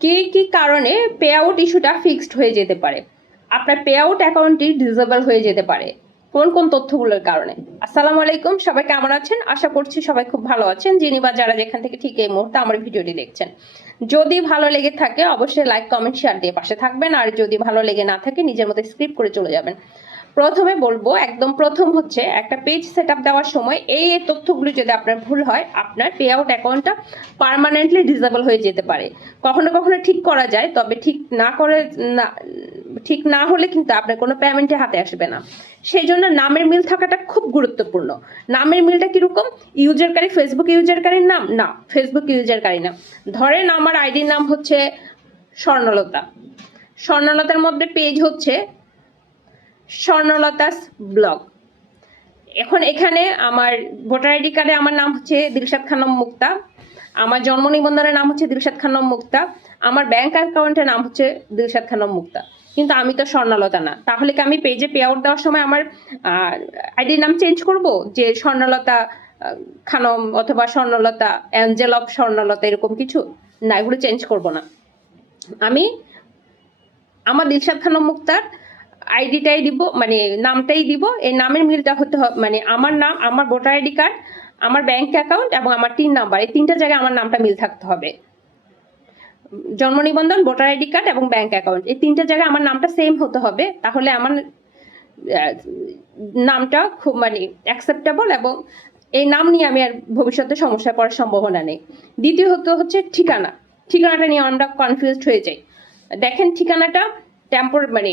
কি কি কারণে পে আউট ইস্যুটা ফিক্সড হয়ে যেতে পারে, আপনার পে আউট অ্যাকাউন্টটি ডিসেবল হয়ে যেতে পারে কোন কোন তথ্যগুলোর কারণে। আসসালামু আলাইকুম, সবাই কেমন আছেন? আশা করছি সবাই খুব ভালো আছেন, যিনি বা যারা যেখান থেকে ঠিক এই মুহূর্তে আমার ভিডিওটি দেখছেন। যদি ভালো লেগে থাকে অবশ্যই লাইক কমেন্ট শেয়ার দিয়ে পাশে থাকবেন, আর যদি ভালো লেগে না থাকে নিজের মতো স্ক্রিপ্ট করে চলে যাবেন। প্রথমে বলবো, একদম প্রথম হচ্ছে একটা পেজ সেট আপ দেওয়ার সময় এই তথ্যগুলো যদি আপনার ভুল হয়, আপনার পে আউট অ্যাকাউন্টটা পার্মানেন্টলি ডিসেবল হয়ে যেতে পারে। কখনো কখনো ঠিক করা যায়, তবে ঠিক না হলে কিন্তু আপনার কোনো পেমেন্টে হাতে আসবে না। সেই জন্য নামের মিল থাকাটা খুব গুরুত্বপূর্ণ। নামের মিলটা কিরকম? ইউজারকারী ফেসবুক ইউজারকারীর নাম না, ফেসবুক ইউজারকারী নাম। ধরেন আমার আইডির নাম হচ্ছে স্বর্ণলতা, স্বর্ণলতার মধ্যে পেজ হচ্ছে স্বর্ণলতাস ব্লগ। এখন এখানে আমার ভোটার আইডি কার্ডে আমার নাম হচ্ছে দিলশাদ খানম মুক্তা, আমার জন্ম নিবন্ধনের নাম হচ্ছে দিলশাদ খানম মুক্তা, আমার ব্যাংক অ্যাকাউন্টের নাম হচ্ছে দিলশাদ খানম মুক্তা, কিন্তু আমি তো স্বর্ণলতা না। তাহলে কি আমি পেজে পে আউট দেওয়ার সময় আমার আইডির নাম চেঞ্জ করব, যে স্বর্ণলতা খানম অথবা স্বর্ণলতা অ্যাঞ্জেল অফ স্বর্ণলতা এরকম কিছু? না, এগুলো চেঞ্জ করব না। আমি আমার দিলশাদ খানম মুক্তার আইডিটাই দিব, মানে নামটাই দিব। এই নামের মিলটা হতে হবে, মানে আমার নাম, আমার ভোটার আইডি কার্ড, আমার ব্যাংক অ্যাকাউন্ট এবং আমার 3 নাম্বার, এই 3টা জায়গায় আমার নামটা মিল থাকতে হবে। জন্ম নিবন্ধন, ভোটার আইডি কার্ড এবং ব্যাংক অ্যাকাউন্ট, এই 3টা জায়গায় আমার নামটা সেম হতে হবে। তাহলে আমার নামটা খুব মানে অ্যাকসেপ্টেবল, এবং এই নাম নিয়ে আমি আর ভবিষ্যতে সমস্যায় পড়ার সম্ভাবনা নেই। দ্বিতীয়ত হচ্ছে ঠিকানা। ঠিকানাটা নিয়ে আমরা কনফিউজড হয়ে যাই। দেখেন, ঠিকানাটা মানে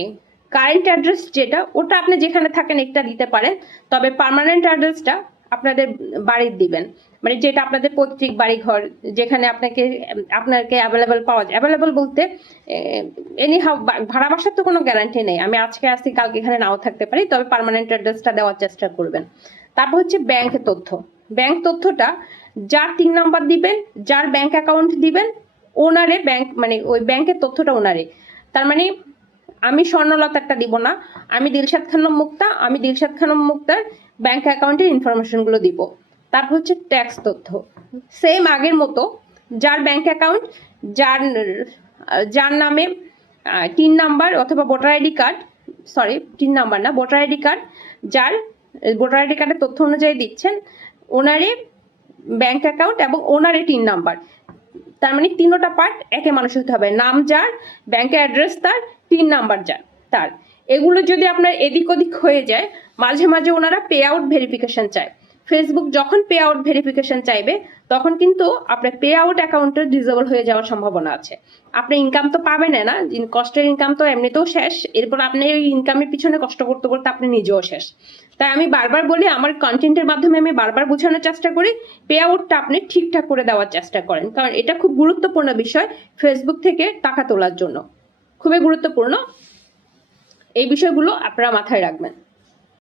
কারেন্ট অ্যাড্রেস যেটা, ওটা আপনি যেখানে থাকেন একটা দিতে পারেন, তবে পার্মানেন্ট অ্যাড্রেসটা আপনাদের বাড়ির দিবেন, মানে যেটা আপনাদের পৈতৃক বাড়ি ঘর, যেখানে আপনাকে অ্যাভেলেবল পাওয়া যায়। অ্যাভেলেবল বলতে এনি হাউ ভাড়া বাসার তো কোনো গ্যারান্টি নেই, আমি আজকে আসছি কালকে এখানে নাও থাকতে পারি, তবে পার্মানেন্ট অ্যাড্রেসটা দেওয়ার চেষ্টা করবেন। তারপর হচ্ছে ব্যাংক তথ্য। ব্যাংক তথ্যটা যার 3 নাম্বার দিবেন, যার ব্যাংক অ্যাকাউন্ট দিবেন, ওনারে ব্যাংক, মানে ওই ব্যাংকের তথ্যটা ওনারে। তার মানে আমি স্বর্ণলতারটা দিব না, আমি দিলশাদ খানম মুক্তা, আমি দিলশাদ খানম মুক্তার ব্যাংক অ্যাকাউন্টের ইনফরমেশনগুলো দিব। তারপর হচ্ছে ট্যাক্স তথ্য, সেম আগের মতো, যার ব্যাংক অ্যাকাউন্ট, যার যার নামে 3 নাম্বার অথবা voter ID card, sorry 3 number না, ভোটার আইডি কার্ড, যার ভোটার আইডি কার্ডের তথ্য অনুযায়ী দিচ্ছেন, ওনারে ব্যাংক অ্যাকাউন্ট এবং ওনারে 3 নাম্বার। তার মানে 3টা পার্ট একে মানুষ হতে হবে, নাম যার, ব্যাংকের অ্যাড্রেস তার, 3 নাম্বার যার তার। এগুলো যদি আপনার এদিক ওদিক হয়ে যায়, মাঝে মাঝে ওনারা পে আউট ভেরিফিকেশন চায়। ফেসবুক যখন পে আউট ভেরিফিকেশন চাইবে, তখন কিন্তু আপনার পে আউট অ্যাকাউন্টটা ডিসেবল হয়ে যাওয়ার সম্ভাবনা আছে। আপনি ইনকাম তো পাবেন না, কষ্টের ইনকাম তো এমনিতেও শেষ, এরপর আপনি ওই ইনকামের পিছনে কষ্ট করতে করতে আপনি নিজেও শেষ। তাই আমি বারবার বলি, আমার কন্টেন্টের মাধ্যমে আমি বারবার বোঝানোর চেষ্টা করি, পে আউটটা আপনি ঠিকঠাক করে দেওয়ার চেষ্টা করেন, কারণ এটা খুব গুরুত্বপূর্ণ বিষয় ফেসবুক থেকে টাকা তোলার জন্য, খুবই গুরুত্বপূর্ণ। এই বিষয়গুলো আপনারা মাথায় রাখবেন।